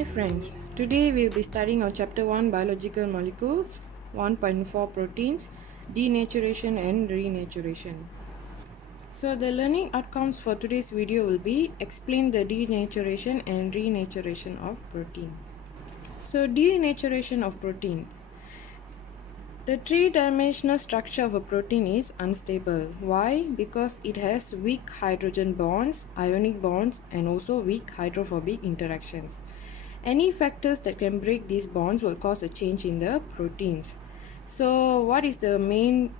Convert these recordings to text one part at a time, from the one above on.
Hi friends, today we'll be studying on chapter 1 biological molecules, 1.4 proteins, denaturation and renaturation. So the learning outcomes for today's video will be explain the denaturation and renaturation of protein. So denaturation of protein. The three-dimensional structure of a protein is unstable. Why? Because it has weak hydrogen bonds, ionic bonds, and also weak hydrophobic interactions. Any factors that can break these bonds will cause a change in the proteins. So what is the main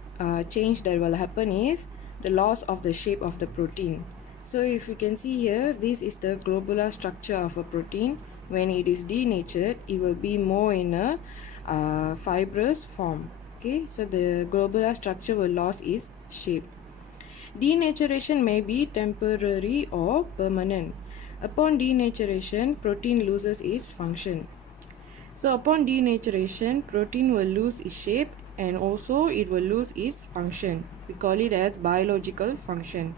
change that will happen is the loss of the shape of the protein. So if you can see here, this is the globular structure of a protein. When it is denatured, it will be more in a fibrous form. Okay, so the globular structure will lose its shape. Denaturation may be temporary or permanent. Upon denaturation, protein loses its function. So upon denaturation, protein will lose its shape and also it will lose its function. We call it as biological function.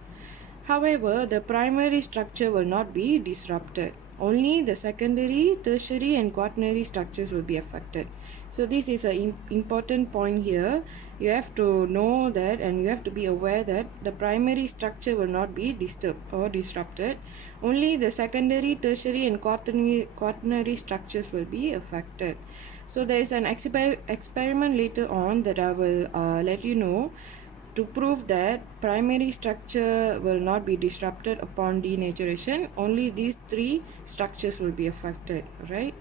However, the primary structure will not be disrupted. Only the secondary, tertiary and quaternary structures will be affected. So this is an important point here. You have to know that and you have to be aware that the primary structure will not be disturbed or disrupted. Only the secondary, tertiary and quaternary structures will be affected. So there is an experiment later on that I will let you know to prove that primary structure will not be disrupted upon denaturation. Only these three structures will be affected, right?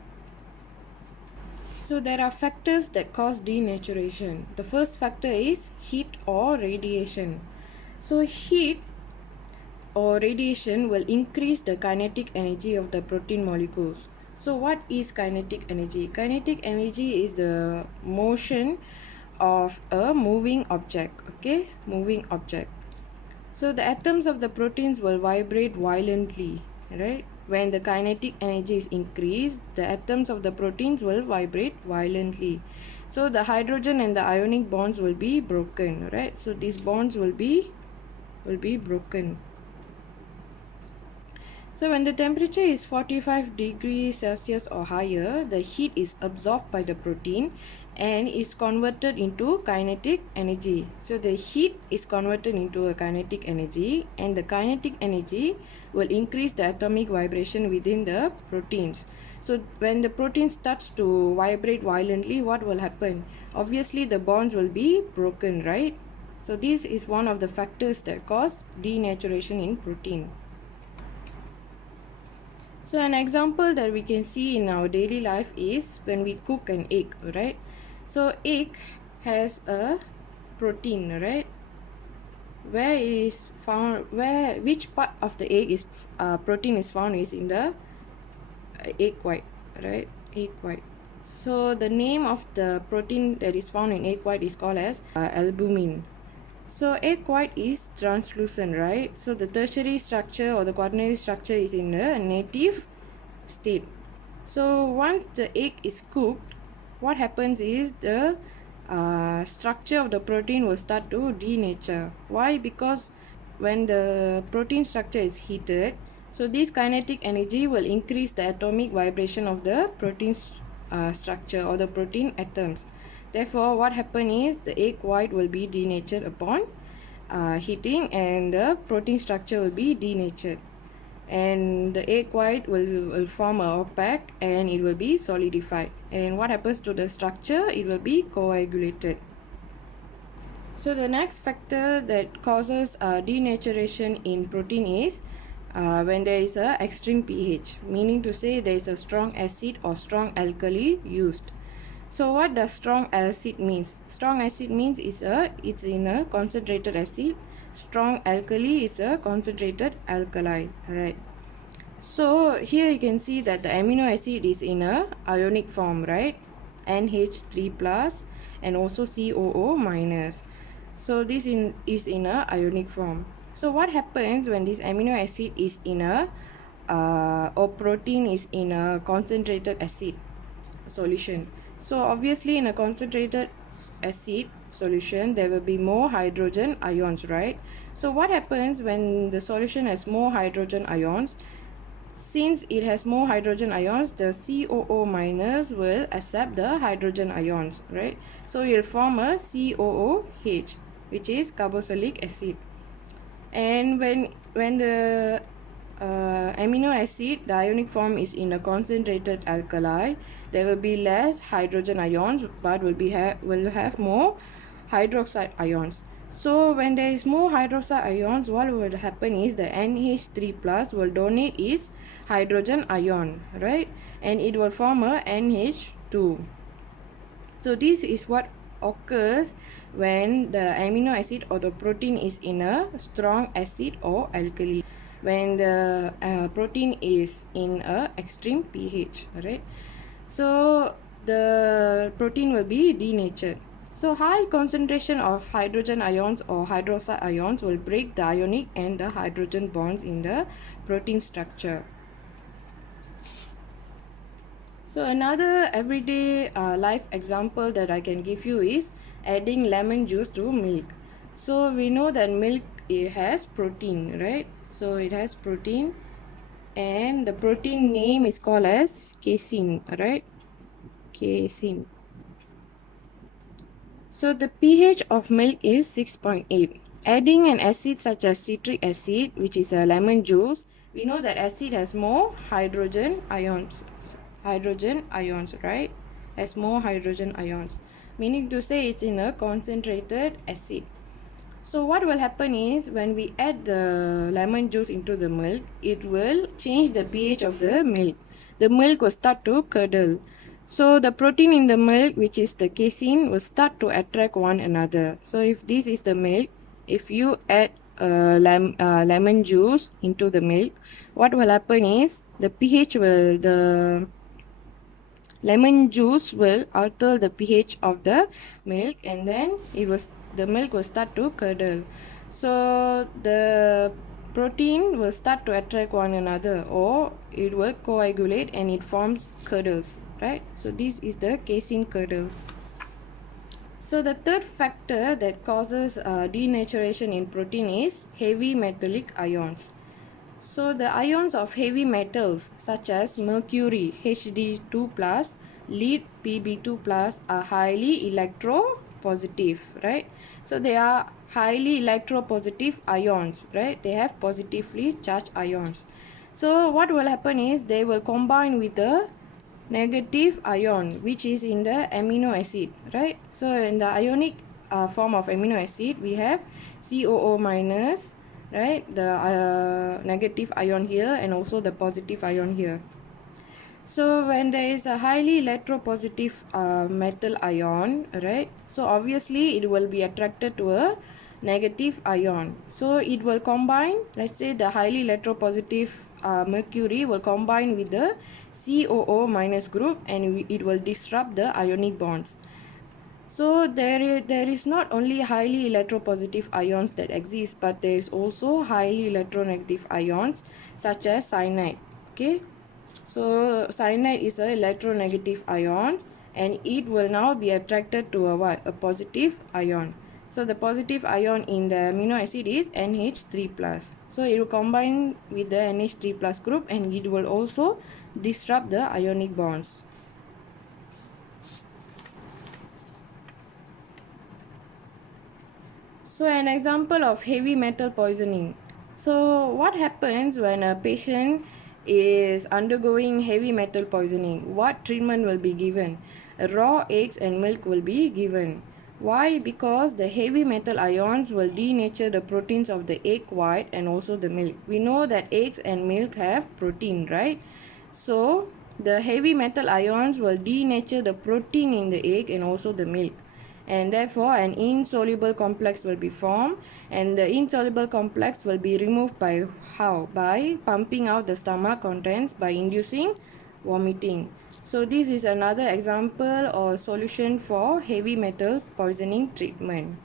So there are factors that cause denaturation. The first factor is heat or radiation. So heat or radiation will increase the kinetic energy of the protein molecules. So what is kinetic energy? Kinetic energy is the motion of a moving object. Okay, moving object. So the atoms of the proteins will vibrate violently, right? When the kinetic energy is increased, the atoms of the proteins will vibrate violently. So the hydrogen and the ionic bonds will be broken, right? So these bonds will be broken. So when the temperature is 45 degrees Celsius or higher, the heat is absorbed by the protein and is converted into kinetic energy. So the heat is converted into a kinetic energy and the kinetic energy will increase the atomic vibration within the proteins. So when the protein starts to vibrate violently, what will happen? Obviously the bonds will be broken, right? So this is one of the factors that cause denaturation in protein. So an example that we can see in our daily life is when we cook an egg, right? So egg has a protein, right? Where it is found, which part of the egg is protein is found is in the egg white, right? Egg white. So the name of the protein that is found in egg white is called as albumin. So egg white is translucent, right? So the tertiary structure or the quaternary structure is in a native state. So once the egg is cooked, what happens is the structure of the protein will start to denature. Why? Because when the protein structure is heated, so this kinetic energy will increase the atomic vibration of the protein structure or the protein atoms. Therefore, what happens is the egg white will be denatured upon heating and the protein structure will be denatured. And the egg white will form a opaque and it will be solidified. And what happens to the structure? It will be coagulated. So the next factor that causes denaturation in protein is when there is a extreme pH, meaning to say there is a strong acid or strong alkali used. So what does strong acid means? Strong acid means it's in a concentrated acid. Strong alkali is a concentrated alkali, right? So here you can see that the amino acid is in a ionic form, right? NH3 plus and also COO minus. So this is in a ionic form. So what happens when this amino acid is in a or protein is in a concentrated acid solution? So obviously in a concentrated acid solution there will be more hydrogen ions, right? So what happens when the solution has more hydrogen ions? since it has more hydrogen ions, the COO minus will accept the hydrogen ions, right? So you'll form a COOH, which is carboxylic acid. And when the amino acid, the ionic form is in a concentrated alkali, there will be less hydrogen ions, but will have more hydroxide ions. So when there is more hydroxide ions, what will happen is the NH3 plus will donate its hydrogen ion, right? And it will form a NH2. So this is what occurs when the amino acid or the protein is in a strong acid or alkali, when the protein is in a extreme pH, right? So the protein will be denatured. So high concentration of hydrogen ions or hydroxide ions will break the ionic and the hydrogen bonds in the protein structure. So another everyday life example that I can give you is adding lemon juice to milk. So we know that milk, it has protein, right? So it has protein, and the protein name is called as casein, right? Casein. So the pH of milk is 6.8. Adding an acid such as citric acid, which is a lemon juice, we know that acid has more hydrogen ions. Right? Has more hydrogen ions, meaning to say it's in a concentrated acid. So what will happen is when we add the lemon juice into the milk, it will change the pH of the milk. The milk will start to curdle. So the protein in the milk, which is the casein, will start to attract one another. So if this is the milk, if you add lemon juice into the milk, what will happen is the lemon juice will alter the pH of the milk, and then the milk will start to curdle. So the protein will start to attract one another, or it will coagulate and it forms curdles, right? So this is the casein curdles. So the third factor that causes denaturation in protein is heavy metallic ions. So the ions of heavy metals such as mercury Hd2+, lead Pb2+, are highly electropositive, right? So they are highly electropositive ions, right? They have positively charged ions. So what will happen is they will combine with the negative ion, which is in the amino acid, right? So in the ionic form of amino acid, we have COO minus, right, the negative ion here, and also the positive ion here. So when there is a highly electropositive metal ion, right, so obviously it will be attracted to a negative ion. So it will combine, let's say the highly electropositive mercury will combine with the COO minus group, and it will disrupt the ionic bonds. So there is not only highly electropositive ions that exist, but there is also highly electronegative ions such as cyanide. Okay, so cyanide is a electronegative ion, and it will now be attracted to a positive ion. So the positive ion in the amino acid is NH3+. So it will combine with the NH3+ group, and it will also disrupt the ionic bonds. So an example of heavy metal poisoning. So what happens when a patient is undergoing heavy metal poisoning? What treatment will be given? Raw eggs and milk will be given. Why? Because the heavy metal ions will denature the proteins of the egg white and also the milk. We know that eggs and milk have protein, right? So the heavy metal ions will denature the protein in the egg and also the milk, and therefore an insoluble complex will be formed, and the insoluble complex will be removed by how? By pumping out the stomach contents by inducing vomiting. So this is another example or solution for heavy metal poisoning treatment.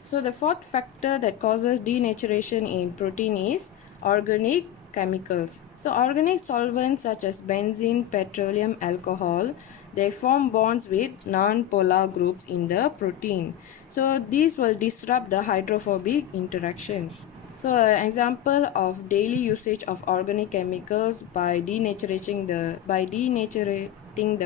So the fourth factor that causes denaturation in protein is organic chemicals. So organic solvents such as benzene, petroleum, alcohol, they form bonds with non-polar groups in the protein. So these will disrupt the hydrophobic interactions. So an example of daily usage of organic chemicals by denaturating the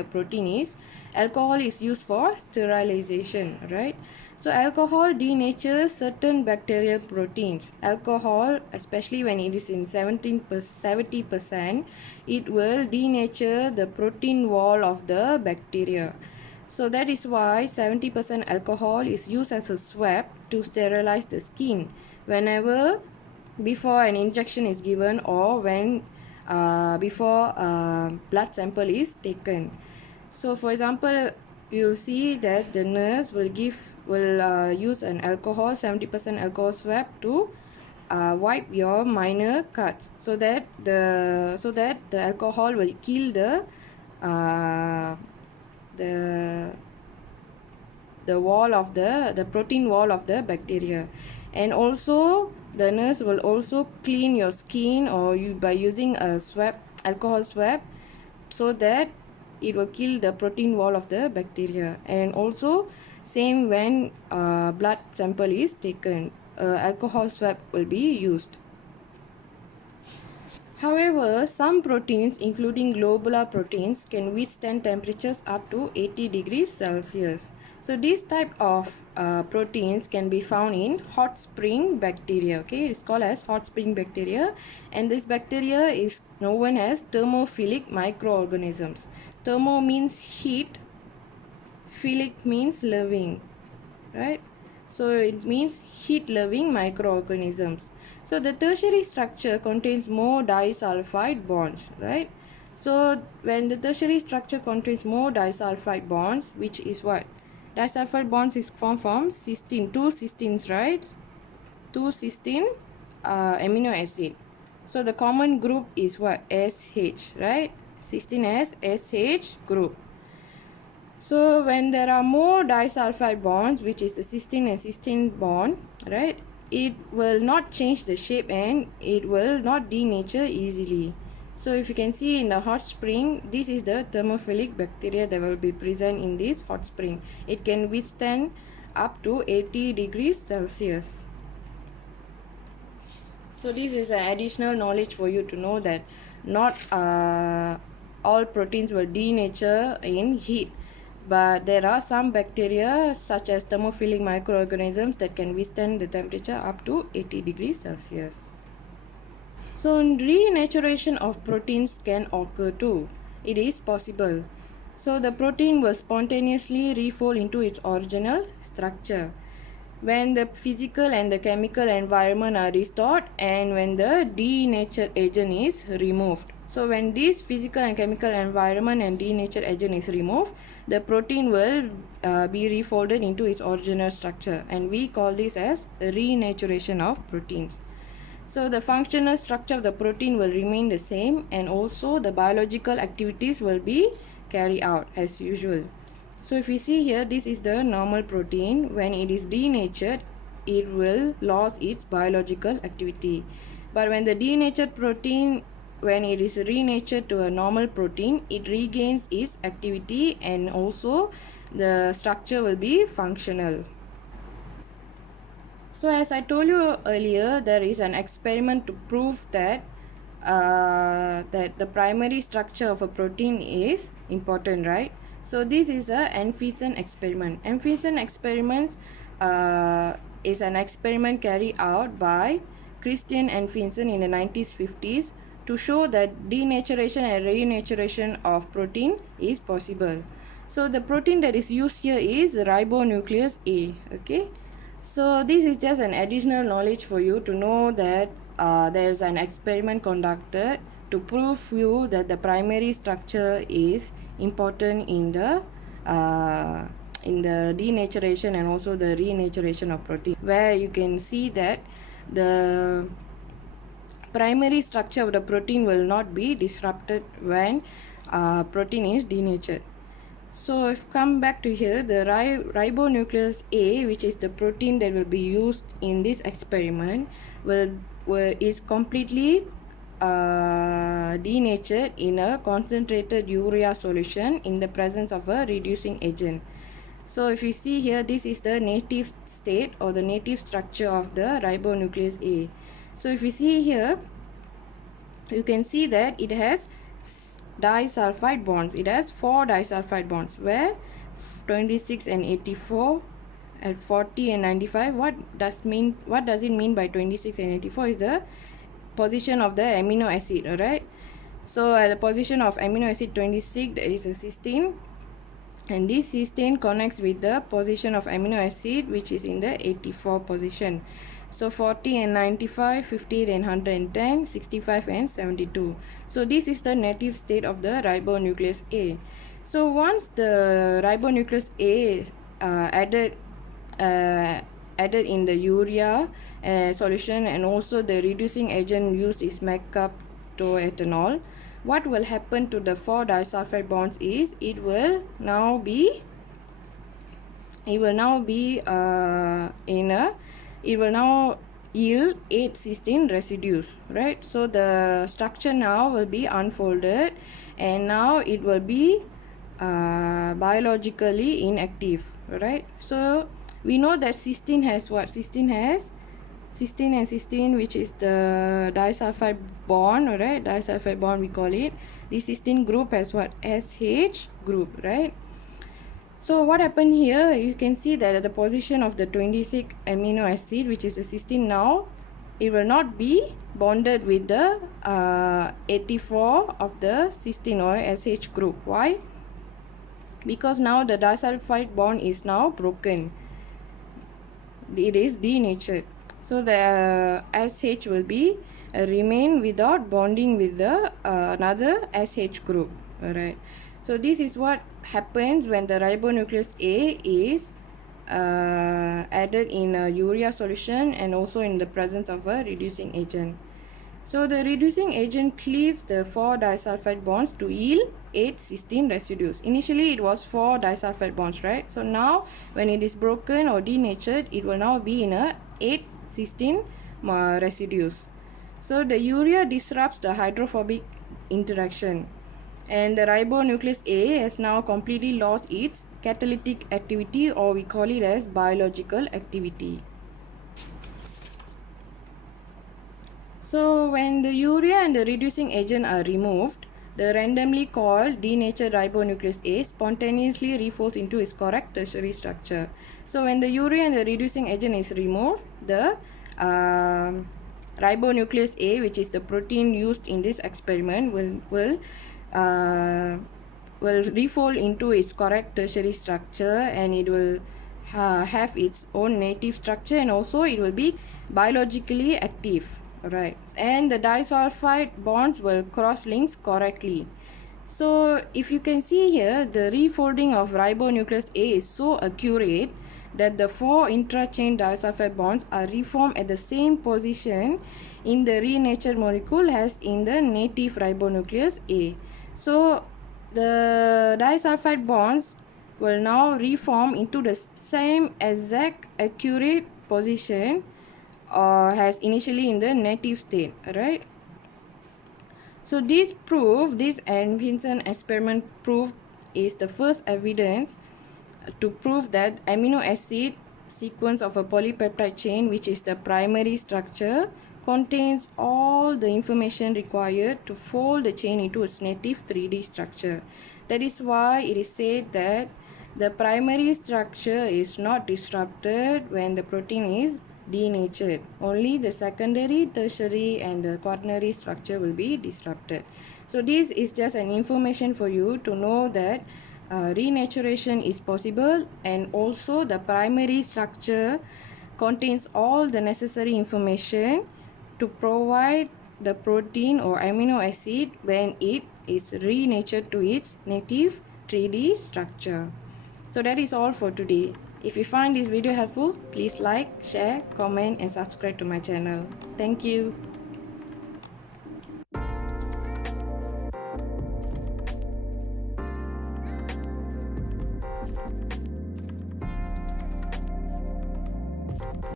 protein is alcohol is used for sterilization, right? So alcohol denatures certain bacterial proteins. Alcohol, especially when it is in 70%, it will denature the protein wall of the bacteria. So that is why 70% alcohol is used as a swab to sterilize the skin whenever before an injection is given or when before blood sample is taken. So for example, you'll see that the nurse will use an alcohol 70% alcohol swab to wipe your minor cuts so that the alcohol will kill uh, the the wall of the protein wall of the bacteria. And also the nurse will also clean your skin or you by using a swab, alcohol swab, so that it will kill the protein wall of the bacteria. And also same when blood sample is taken, alcohol swab will be used. However, some proteins, including globular proteins, can withstand temperatures up to 80 degrees Celsius. So this type of proteins can be found in hot spring bacteria. Okay, it's called as hot spring bacteria, and this bacteria is known as thermophilic microorganisms. Thermo means heat, philic means loving, right? So it means heat loving microorganisms. So the tertiary structure contains more disulfide bonds, right? So when the tertiary structure contains more disulfide bonds, which is what? Disulfide bonds is formed from cysteine, two cysteines, right? Two cysteine amino acid. So the common group is what? SH, right? Cysteine has SH group. So when there are more disulfide bonds, which is the cysteine and cysteine bond, right, it will not change the shape and it will not denature easily. So if you can see in the hot spring, this is the thermophilic bacteria that will be present in this hot spring. It can withstand up to 80 degrees Celsius. So this is an additional knowledge for you to know that not all proteins will denature in heat, but there are some bacteria such as thermophilic microorganisms that can withstand the temperature up to 80 degrees Celsius. So renaturation of proteins can occur too. It is possible. So the protein will spontaneously refold into its original structure when the physical and the chemical environment are restored and when the denatured agent is removed. So when this physical and chemical environment and denatured agent is removed, the protein will be refolded into its original structure, and we call this as renaturation of proteins. So the functional structure of the protein will remain the same, and also the biological activities will be carried out as usual. So if we see here, this is the normal protein. When it is denatured, it will lose its biological activity. But when the denatured protein, when it is renatured to a normal protein, it regains its activity and also the structure will be functional. So as I told you earlier, there is an experiment to prove that that the primary structure of a protein is important, right? So this is a Anfeson experiment. Anfeson experiments is an experiment carried out by Christian Anfeson in the 1950s to show that denaturation and renaturation of protein is possible. So the protein that is used here is ribonuclease A. Okay, so this is just an additional knowledge for you to know that there is an experiment conducted to prove you that the primary structure is important in the denaturation and also the renaturation of protein, where you can see that the primary structure of the protein will not be disrupted when protein is denatured. So if come back to here, the ribonuclease A, which is the protein that will be used in this experiment, is completely denatured in a concentrated urea solution in the presence of a reducing agent. So if you see here, this is the native state or the native structure of the ribonuclease A. So if you see here, you can see that it has disulfide bonds. It has 4 disulfide bonds, where 26 and 84 and 40 and 95. What does it mean by 26 and 84 is the position of the amino acid. Alright, so at the position of amino acid 26, there is a cysteine, and this cysteine connects with the position of amino acid which is in the 84 position. So 40 and 95, 58 and 110, 65 and 72. So this is the native state of the ribonuclease A. So once the ribonuclease A is added in the urea solution, and also the reducing agent used is mercaptoethanol, what will happen to the 4 disulfide bonds is it will now yield 8 cysteine residues, right? So the structure now will be unfolded, and now it will be biologically inactive, right? So we know that cysteine has what? Cysteine has cysteine and cysteine, which is the disulfide bond, right? Disulfide bond we call it. This cysteine group has what? SH group, right? So what happened here, you can see that at the position of the 26 amino acid, which is the cysteine, now it will not be bonded with the 84 of the cysteine or SH group. Why? Because now the disulfide bond is now broken. It is denatured. So the SH will be remain without bonding with the another SH group. Alright. So this is what happens when the ribonuclease A is added in a urea solution and also in the presence of a reducing agent. So the reducing agent cleaves the 4 disulfide bonds to yield 8 cysteine residues. Initially it was 4 disulfide bonds, right? So now when it is broken or denatured, it will now be in a 8 cysteine residues. So the urea disrupts the hydrophobic interaction, and the ribonuclease A has now completely lost its catalytic activity, or we call it as biological activity. So when the urea and the reducing agent are removed, the randomly called denatured ribonuclease A spontaneously refolds into its correct tertiary structure. So when the urea and the reducing agent is removed, the ribonuclease A, which is the protein used in this experiment, will refold into its correct tertiary structure, and it will have its own native structure, and also it will be biologically active, right? And the disulfide bonds will cross links correctly. So if you can see here, the refolding of ribonuclease A is so accurate that the 4 intra-chain disulfide bonds are reformed at the same position in the renatured molecule as in the native ribonuclease A. So the disulfide bonds will now reform into the same exact accurate position as initially in the native state, right? So this and Vincent experiment proved is the first evidence to prove that amino acid sequence of a polypeptide chain, which is the primary structure, contains all the information required to fold the chain into its native 3D structure. That is why it is said that the primary structure is not disrupted when the protein is denatured. Only the secondary, tertiary and the quaternary structure will be disrupted. So this is just an information for you to know that renaturation is possible, and also the primary structure contains all the necessary information to provide the protein or amino acid when it is renatured to its native 3D structure. So that is all for today. If you find this video helpful, please like, share, comment and subscribe to my channel. Thank you.